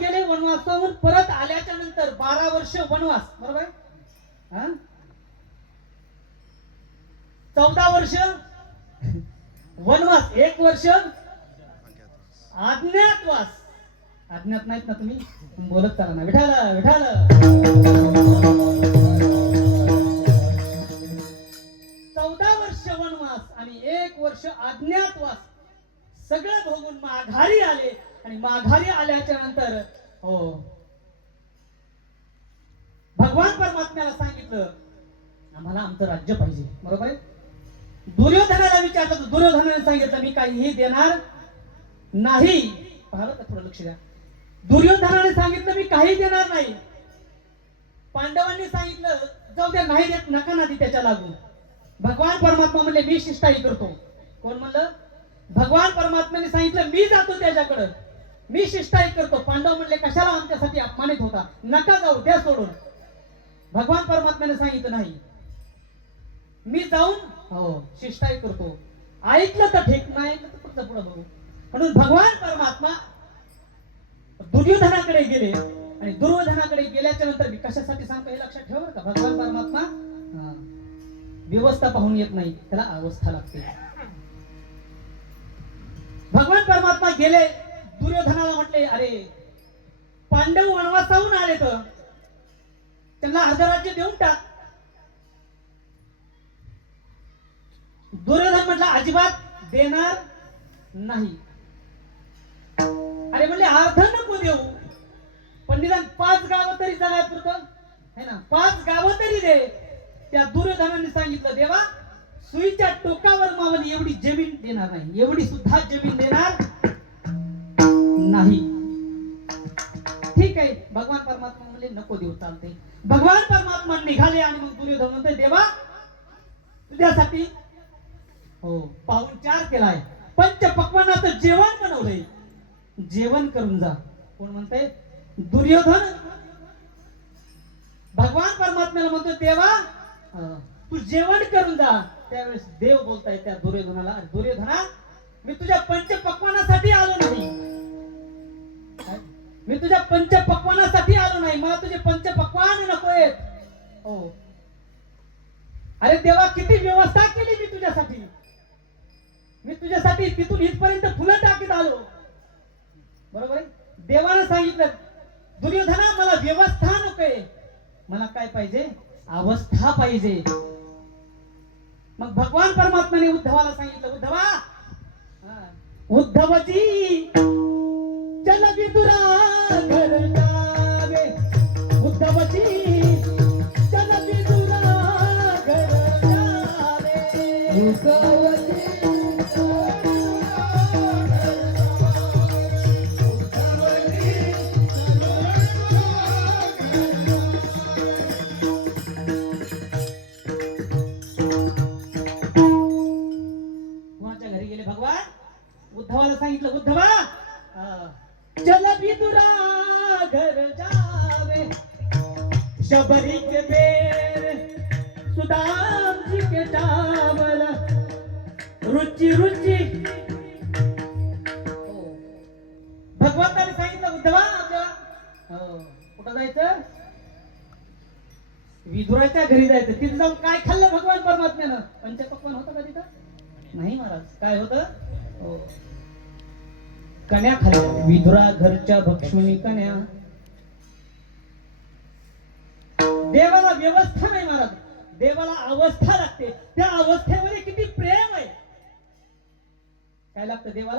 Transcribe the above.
गेले वनवासाहून परत आल्याच्या नंतर 12 वर्ष वनवास, बरोबर आहे? 14 वर्ष वनवास, 1 वर्ष अज्ञातवास. अज्ञात नाहीत ना तुम्ही? बोलत चला ना, विठाल विठाल. 14 वर्ष वनवास आणि 1 वर्ष अज्ञातवास सगळं भोगून माघारी आले. आणि माघारी आल्याच्या नंतर हो भगवान परमात्म्याला सांगितलं आम्हाला आमचं राज्य पाहिजे, बरोबर आहे? दुर्योधनाला विचारलं, दुर्योधनाने सांगितलं मी काहीही देणार नाही. पाहिलं का? थोडं लक्ष द्या. दुर्योधनाने सांगितलं मी काही देणार नाही. पांडवांनी सांगितलं जाऊ द्या, नाही देत नका ना ती त्याच्या लागू. भगवान परमात्मा म्हणले मी शिष्टाई करतो. कोण म्हणलं? भगवान परमात्म्याने सांगितलं मी जातो त्याच्याकडे, मी शिष्टाई करतो. पांडव म्हणले कशाला आमच्यासाठी अपमानित होता, नका जाऊ, द्या सोडून. भगवान परमात्म्याने सांगितलं नाही, मी जाऊन हो शिष्टाई करतो. ऐकलं तर ठीक, नाही ऐकलं तर पुढचं पुढे बघू. म्हणून भगवान परमात्मा दुर्योधनाकडे गेले आणि दुर्योधनाकडे गेल्याच्या नंतर मी कशासाठी सांगतो हे लक्षात ठेवा बरं का. भगवान परमात्मा व्यवस्था पाहून येत नाही, त्याला अवस्था लागते. भगवान परमात्मा गेले, दुर्योधनाला म्हटले अरे पांडव वनवासाहून आले तर त्यांना अर्धराज्य देऊन टाक. दुर्योधन म्हटला अजिबात देणार नाही. अरे म्हणले अर्ध नको देऊ, पण निदान 5 गावं तरी जगाय पुरतं है ना, 5 गावं तरी दे. त्या दुर्योधनाने सांगितलं देवा सुईच्या टोकावर मावली एवढी जमीन देणार नाही, एवढी सुद्धा जमीन देणार नाही. ठीक आहे, भगवान परमात्मा म्हणले नको देऊ, चालते. भगवान परमात्मा निघाले आणि मग दुर्योधन म्हणते देवा तुझ्यासाठी हो पाहुणचार केलाय, पंचपक्वान्नाचं जेवण बनवलंय, जेवण करून जा. कोण म्हणते? दुर्योधन भगवान परमात्म्याला म्हणतो देवा तू जेवण करून जा. त्यावेळेस देव बोलताय त्या दुर्योधनाला, दुर्योधना मी तुझ्या पंचपक्वानासाठी आलो नाही, मी तुझ्या पंचपक्वानासाठी आलो नाही, मला तुझे पंचपक्वान नकोय. हो अरे देवा किती व्यवस्था केली मी तुझ्यासाठी, मी तुझ्यासाठी तिथून इथपर्यंत फुलं टाकीत आलो, बरोबर आहे? देवानं सांगितलं दुर्योधना मला व्यवस्था नकोय, मला काय पाहिजे? अवस्था पाहिजे. मग भगवान परमात्म्याने उद्धवाला सांगितलं उद्धवा उद्धवजी चल विदुरा घर जावे, उद्धवजी चल विदुरा घर जावे, उद्धवजी उद्धवाला सांगितलं उद्धवा चल विदुरा घर जावे, शबरी के बेर सुदाम जी के चावल रुचि रुचि. भगवंताने सांगितलं उद्धवा कुठं जायचं? विदुराच्या घरी जायचं. तिथे जाऊन काय खाल्लं भगवान परमात्म्यानं? पंचपक्वान होतं का तिथं? नाही महाराज. काय होतं? कन्या खाल्ल्या. विदुरा घरच्या भक्षुनी कन्या. देवाला व्यवस्था नाही महाराज, देवाला अवस्था लागते. त्या अवस्थेमध्ये किती प्रेम आहे. काय लागतं देवाला?